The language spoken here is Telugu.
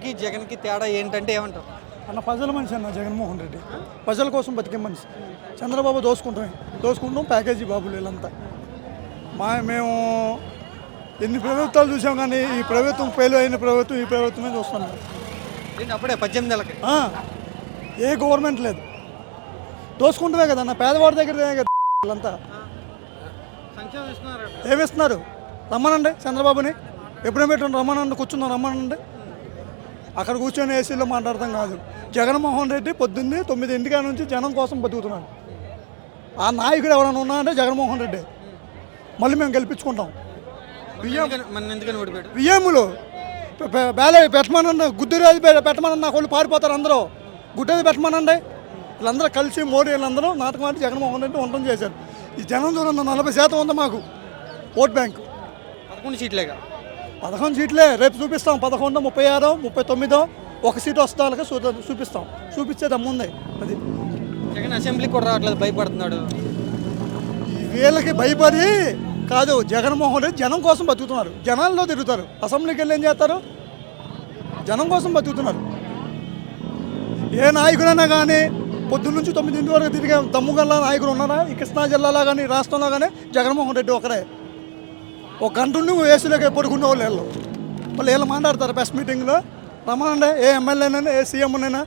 చంద్రబాబుకి జగన్కి తేడా ఏంటంటే ఏమంటారు? అన్న ప్రజల మనిషి అన్న జగన్మోహన్ రెడ్డి. ప్రజల కోసం బతికే మనిషి. చంద్రబాబు దోసుకుంటామే దోసుకుంటాం ప్యాకేజీ బాబులు వీళ్ళంతా. మా మేము ఎన్ని ప్రభుత్వాలు చూసాం కానీ ఈ ప్రభుత్వం ఫెయిల్ అయిన ప్రభుత్వం ఈ ప్రభుత్వమే చూస్తున్నాం. అప్పుడే పద్దెనిమిది నెలలకి? ఆ, ఏ గవర్నమెంట్ లేదు. దోసుకుంటమే కదన్న పేదవాడి దగ్గర కదా వీళ్ళంతా. ఏమిస్తున్నారు రమ్మనండి చంద్రబాబుని. ఎప్పుడేం పెట్టండి రమ్మనండి కూర్చున్నాం రమ్మనండి. అక్కడ కూర్చొని ఏసీలో మాట్లాడతాం కాదు. జగన్మోహన్ రెడ్డి పొద్దున్నే తొమ్మిదింటికా నుంచి జనం కోసం బతుకుతున్నాడు. ఆ నాయకుడు ఎవరైనా ఉన్నారంటే జగన్మోహన్ రెడ్డి. మళ్ళీ మేము గెలిపించుకుంటాం. బియ్యములు బేలే పెట్టమనండి గుద్దురేది పెట్టమనండి నా వాళ్ళు పారిపోతారు అందరూ. గుడ్డేది పెట్టమనండి వీళ్ళందరూ కలిసి మోడీ వీళ్ళందరూ నాటకం ఆడి జగన్మోహన్ రెడ్డి వంటం చేశారు. ఈ జనం చూడండి నలభై శాతం ఉంది మాకు. Vote bank. పదకొండు సీట్లేగా? పదకొండు సీట్లే. రేపు చూపిస్తాం. పదకొండు ముప్పై ఆరో ముప్పై తొమ్మిదో. ఒక సీటు వస్తే వాళ్ళకి చూ- చూపిస్తాం. చూపించే దమ్ముంది. అది. జగన్ అసెంబ్లీకి కూడా రావట్లేదు భయపడుతున్నాడు. వీళ్ళకి భయపడి కాదు జగన్మోహన్ రెడ్డి జనం కోసం బతుకుతున్నారు. జనాల్లో తిరుగుతారు. అసెంబ్లీకి వెళ్ళి ఏం చేస్తారు? జనం కోసం బతుకుతున్నారు. ఏ నాయకుడైనా కానీ పొద్దున్న నుంచి తొమ్మిదింటి వరకు తిరిగే దమ్ముగల్లా నాయకుడు ఉన్నారా? ఈ కృష్ణా జిల్లాలో కానీ రాష్ట్రంలో కానీ జగన్మోహన్ రెడ్డి ఒకరే. ఒక గంట నువ్వు ఏసీలోకి పడుకునే వాళ్ళు వీళ్ళు వాళ్ళు వీళ్ళు మాట్లాడతారు ప్రెస్ మీటింగ్లో రమ్మనండి ఏ ఎమ్మెల్యేనైనా ఏ సీఎంనైనా